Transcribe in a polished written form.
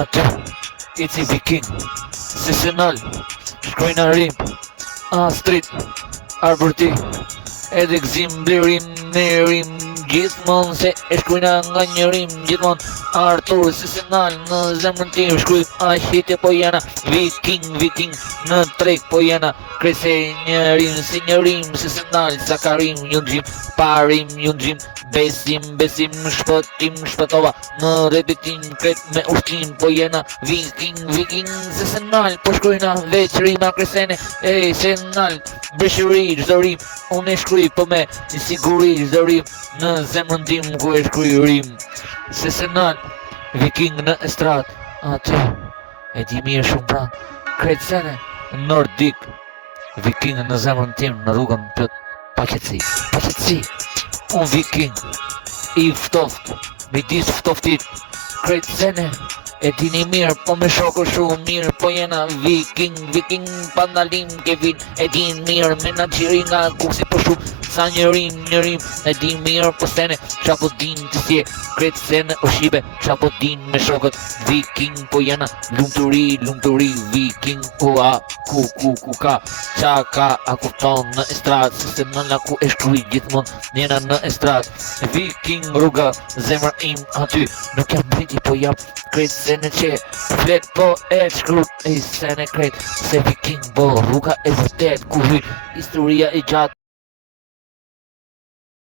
atë, i si viking, sesional, shkrojnë rim, Astrid, Arberti, edhe gzim blirim në rim, gjithmon se e shkrujna nga një rim, gjithmon Artur, sesional, në zemrën tim shkruj, ashite po jana, viking, në treg po jana, krese një rim, si një rim, sesional, sa ka rim, një gjim, parim, një gjim, besim, shpëtova, në repetim, kret me ushtim, po jena, viking, sesional, po shkrujna, veç rima kresene, sesional, breshëri, çdo rim, unë e shkruj po me një siguri, çdo rim, në zemrën tim ku e shkruj rim, sesional, viking në estrat, atë, e di mirë shumë pra, kretsene, nordik, viking në zemrën tim, në rrugën plot paqetësi, unë viking, i ftoft, midis ftoftit, kretsene, e dini mirë, po me shokë shumë mirë, po jena viking, pandalim Kevin, e din mirë, me na qiri nga kuksi po shumë, sa një rim, e din mirë, po sene, qa po din të sje, kretë sene o shibe, qa po din me shokët, viking, po jena lumëturi, viking, ku ka, qa ka, a kupton në estrat, se se nëna ku e shkruj gjithmon, njena në estrat, viking, rruga, zemër im aty, nuk jam briti, po jam kretë sene që, flet po e shkrut, e sene kretë, se viking, bo, rruga e vërtet, ku hy, historia e gjatë,